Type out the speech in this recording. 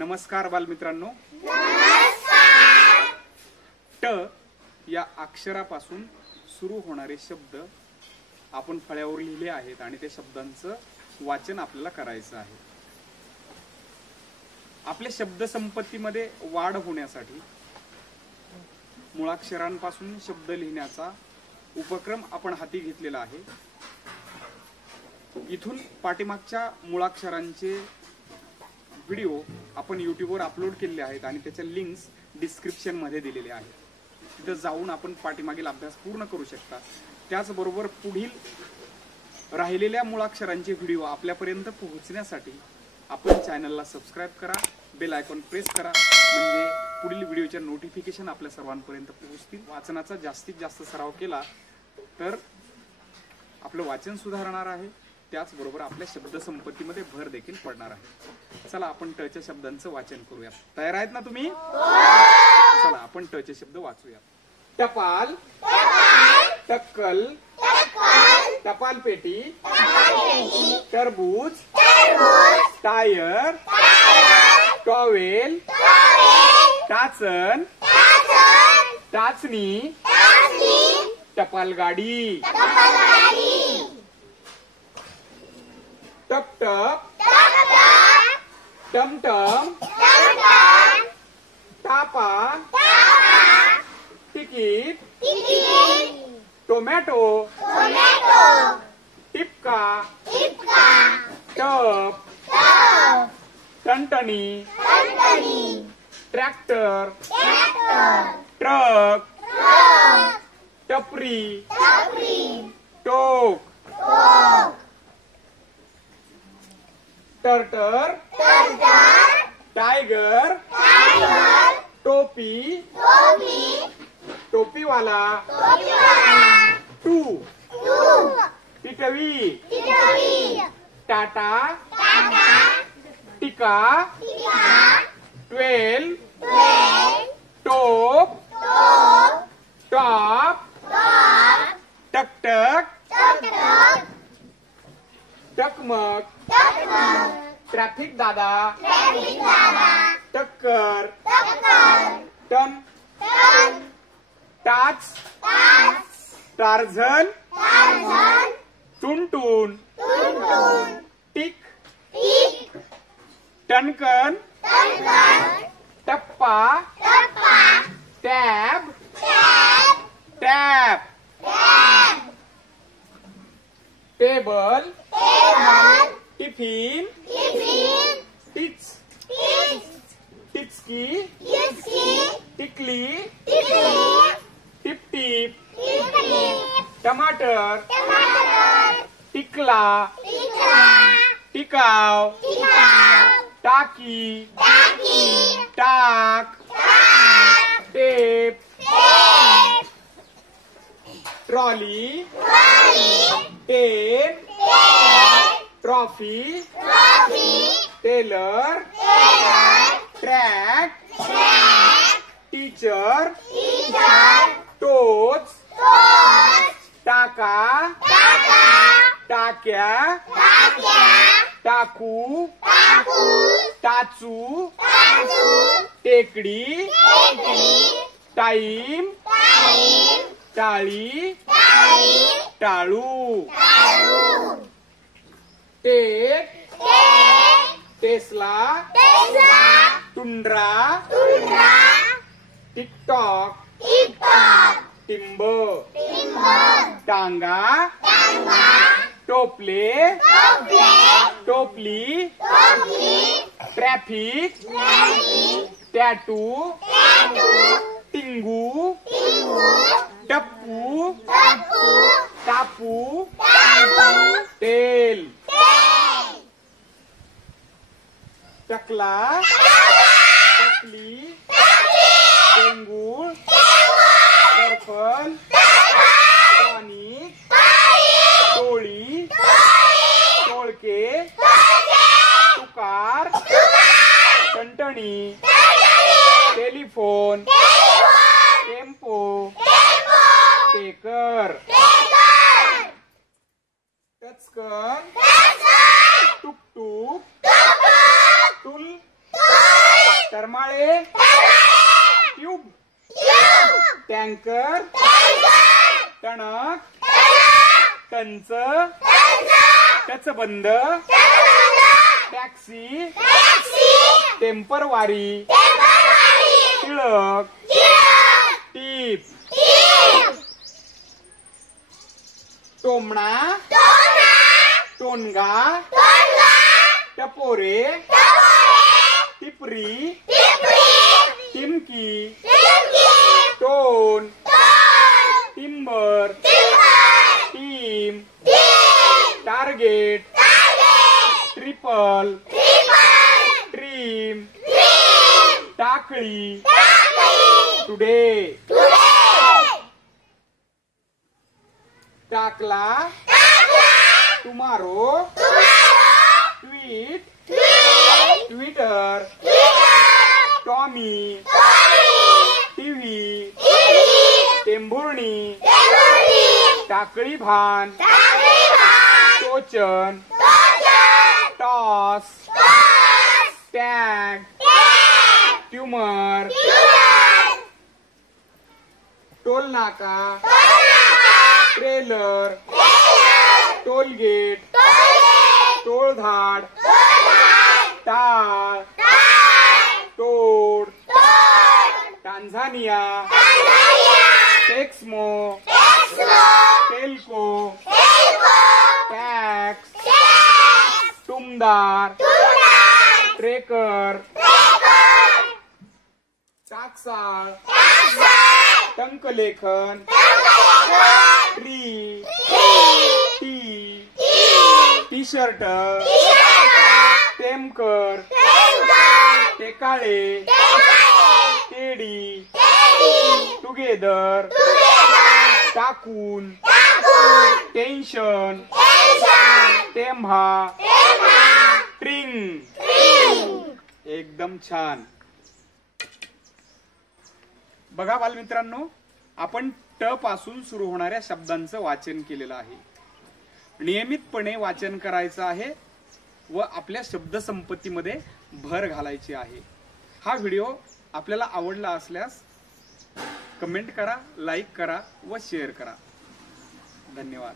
नमस्कार बालमित्रांनो. ट या अक्षरापासून सुरू होणारे शब्द आपण फळ्यावर लिहिले आहेत आणि त्या शब्दांचं वाचन आपल्याला करायचं आहे. आपल्या शब्द संपत्तीमध्ये वाढ होण्यासाठी मुळाक्षरांपासून शब्द लिहिण्याचा उपक्रम आपण हाती घेतलेला आहे. इथून पाठीमागच्या मुळाक्षरांचे व्हिडिओ आपण यूट्यूबवर अपलोड केलेले आहेत आणि त्याच्या लिंक्स डिस्क्रिप्शन मध्ये दिलेले आहेत. तिथे जाऊन आपण पाठीमागील अभ्यास पूर्ण करू शकता. त्याचबरोबर पुढील राहिलेल्या मुळाक्षरांचे व्हिडिओ आपल्यापर्यंत पोहोचण्यासाठी आपण चॅनलला सबस्क्राइब करा, बेल आयकॉन प्रेस करा, म्हणजे पुढील व्हिडिओच्या नोटिफिकेशन आपल्या सर्वांपर्यंत पोहोचतील. वाचनाचा जास्तीत जास्त सराव केला तर आपलं वाचन सुधारणार आहे, त्याचबरोबर आपल्या शब्दसंपत्तीमध्ये भर देखील पडणार आहे. चला आपण ट च्या शब्दांचं वाचन करूया. तयार आहेत ना तुम्ही? चला आपण ट चे शब्द वाचूया. टपाल, टक्कल, टपाल पेटी, टरबूज, टायर, टॉवेल, टाचन, टाचणी, टपाल गाडी, टपटप, टमटम, टापा, तिकीट, टोमॅटो, टिपका, टप, टणटणी, ट्रॅक्टर, ट्रक, टपरी, टोक, टर्टर, टाइगर, टोपी, टोपीवाला, टू, टिटवी, टाटा, टिका, 12, टोप, टॉप, टकटक, टकमक, ट्रॅफिक दादा, टक्कर, टन, टाच, टार्झन, टुनटुन, टिक, टनकन, टप्पा, टॅब, टॅप, टेबल, टिफिन, टिच, टिचकी, टिकली, टिपटिप, टमाटर, टिकला, टिकाव, टाकी, टाक, tape, trolley, tape, trophy, tailor, track, teacher, टोच, टाका, टाक्या, टाकू, टाचू, टेकडी, टाईम, टाळी, टाळू, टेक, टेस्ला, टुंड्रा, टिकटॉक, टिंब, टांगा, टोपले, टोपली, ट्रॅफिक, टॅटू, टिंगू, टप्पू, टापू, तेल, टकला, टकली, टेंगूळ, टरफल, टॉनिक, टोळी, टोळके, तुकार, टणटणी, टेलिफोन, टेम्पो, टेकर, टचकन, टुकटुक, टुल, टरमाळे ट्यूब टँकर टणक टंच टचबंद टॅक्सी टेम्परवारी टिळक टीप टोमणा टोनगा टपोरे टिपरी टिमकी tone timber team target triple trim टाकळी टुडे टाकला tomorrow tweet Twitter Tommy TV Tembhurni टाकळी भान टोचन टॉस टॅग ट्यूमर टोल नाका ट्रेलर टोलगेट टोळधाड टाळ toad Tanzania Texmo Telco tax टुमदार ट्रेकर टाकसाळ टंकलेखन tree tea T shirt Temkar Tekale teddy together टाकून टेन्शन टेम्हा ट्रिंग एकदम छान. बघा बालमित्रांनो, आपण ट पासून सुरू होणाऱ्या शब्दांचं वाचन केलेलं आहे. नियमितपणे वाचन करायचं आहे व आपल्या शब्दसंपत्तीमध्ये भर घालायची आहे. हा व्हिडिओ आपल्याला आवडला असल्यास कमेंट करा, लाईक करा व शेअर करा. धन्यवाद.